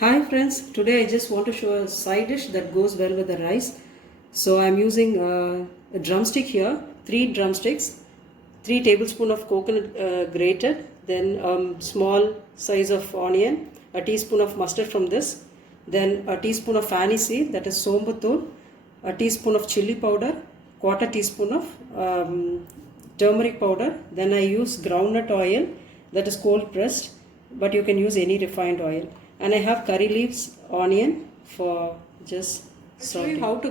Hi friends, today I just want to show a side dish that goes well with the rice. So I'm using a drumstick here, 3 drumsticks, 3 tablespoons of coconut grated, then small size of onion, a teaspoon of mustard from this, then a teaspoon of aniseed, that is sombuthol, a teaspoon of chili powder, quarter teaspoon of turmeric powder. Then I use groundnut oil, that is cold pressed, but you can use any refined oil. And I have curry leaves, onion for just sauteing. How to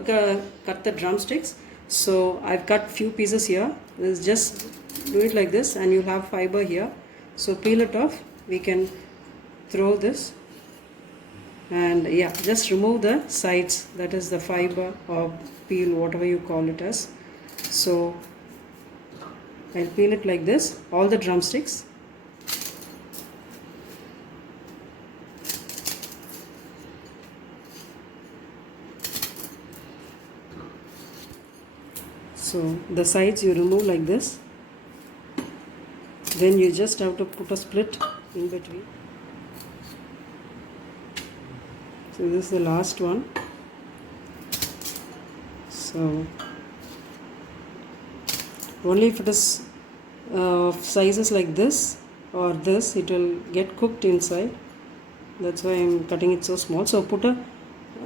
cut the drumsticks. So I've cut few pieces here. Just do it like this and you'll have fiber here. So peel it off. We can throw this and yeah, just remove the sides, that is the fiber or peel, whatever you call it as. So I'll peel it like this, all the drumsticks. So the sides you remove like this. Then you just have to put a split in between. So this is the last one. So only if it is sizes like this or this, it will get cooked inside. That's why I'm cutting it so small. So put a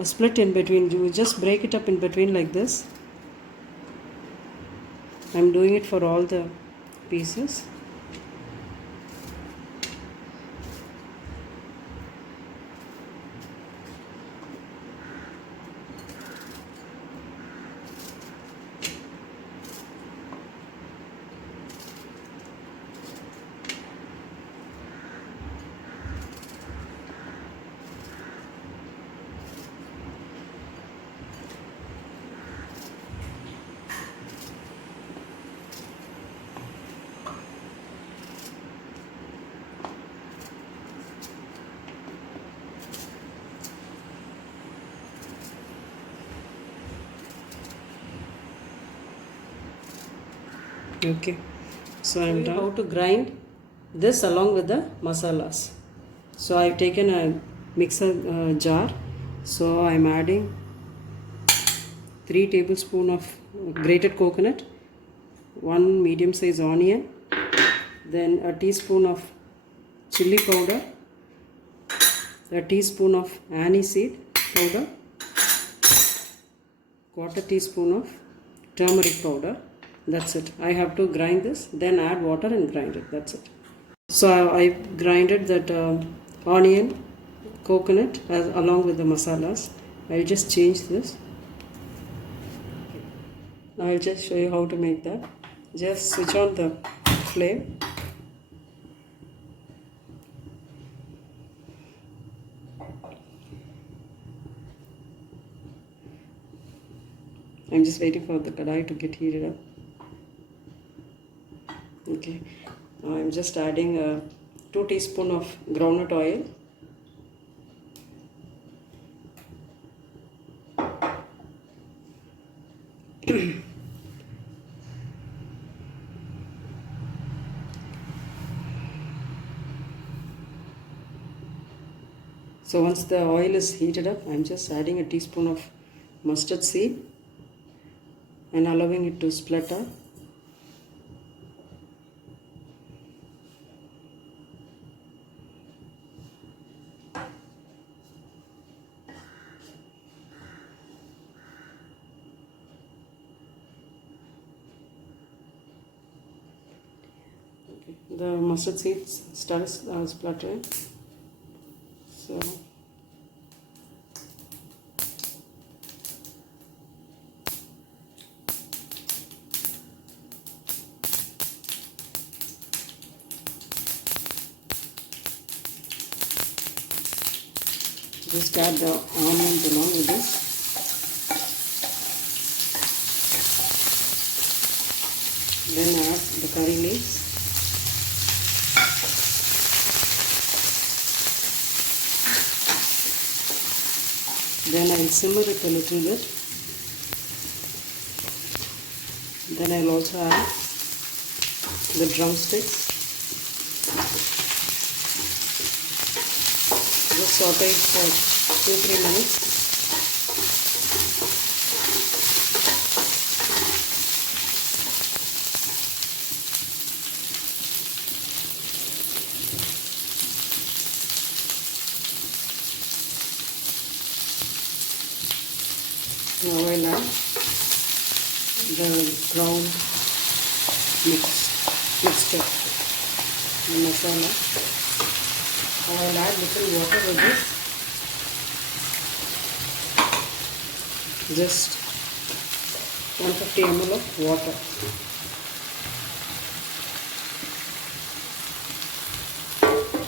split in between. You just break it up in between like this. I'm doing it for all the pieces. Okay, so I'm done. How to grind this along with the masalas. So I've taken a mixer jar. So I'm adding 3 tablespoons of grated coconut, 1 medium size onion, then a teaspoon of chili powder, a teaspoon of aniseed powder, quarter teaspoon of turmeric powder. That's it. I have to grind this, then add water and grind it. That's it. So I grinded that onion, coconut along with the masalas. I'll just change this. Now I'll just show you how to make that. Just switch on the flame. I'm just waiting for the kadai to get heated up. Okay, now I'm just adding 2 teaspoons of groundnut oil. So once the oil is heated up, I'm just adding a teaspoon of mustard seed and allowing it to splatter. The mustard seeds start splattering. So just add the onions along with this. Then add the curry leaves. Then I'll simmer it a little bit. Then I'll also add the drumsticks. Just saute it for 2-3 minutes. Now I'll add the ground mixture, the masala. Now I'll add little water with this. Just 150 ml of water.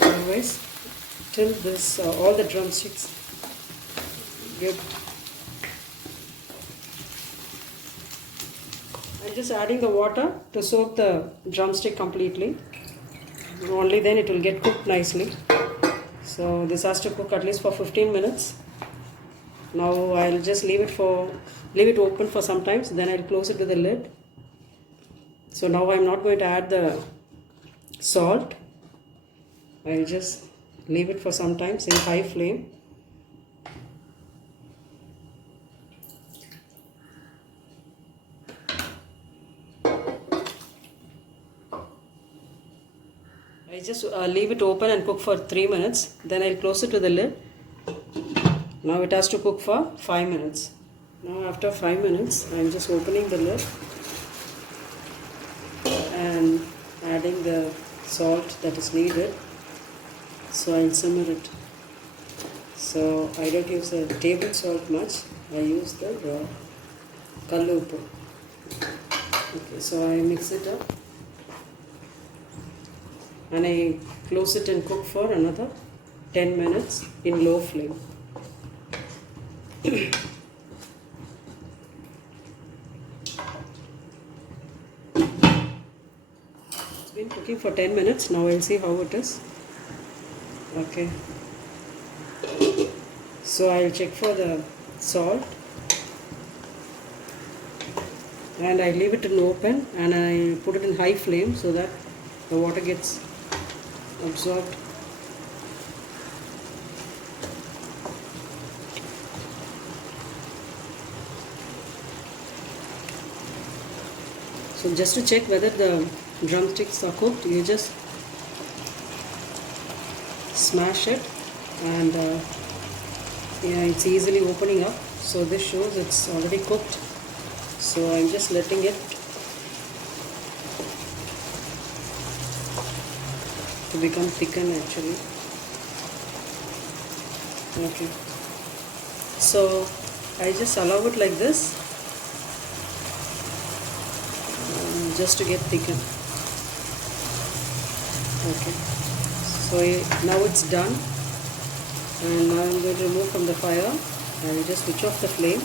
Otherwise, till this all the drumsticks get. I'm just adding the water to soak the drumstick completely. Only then it will get cooked nicely. So this has to cook at least for 15 minutes. Now I'll just leave it open for some time. Then I'll close it with the lid. So now I'm not going to add the salt. I'll just leave it for some time in high flame. I just leave it open and cook for 3 minutes. Then I'll close it with the lid. Now it has to cook for 5 minutes. Now after 5 minutes, I'm just opening the lid and adding the salt that is needed. So I'll simmer it. So I don't use the table salt much. I use the kallu uppu. Okay, so I mix it up. And I close it and cook for another 10 minutes in low flame. It's been cooking for 10 minutes. Now I'll see how it is. Okay. So I'll check for the salt. And I leave it in open and I put it in high flame so that the water gets absorbed. So just to check whether the drumsticks are cooked, you just smash it and it's easily opening up. So this shows it's already cooked. So I'm just letting it to become thickened actually. Okay. So I just allow it like this just to get thickened. Okay. So now it's done. And now I'm going to remove from the fire. I will just switch off the flame.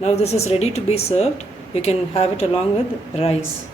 Now this is ready to be served. You can have it along with rice.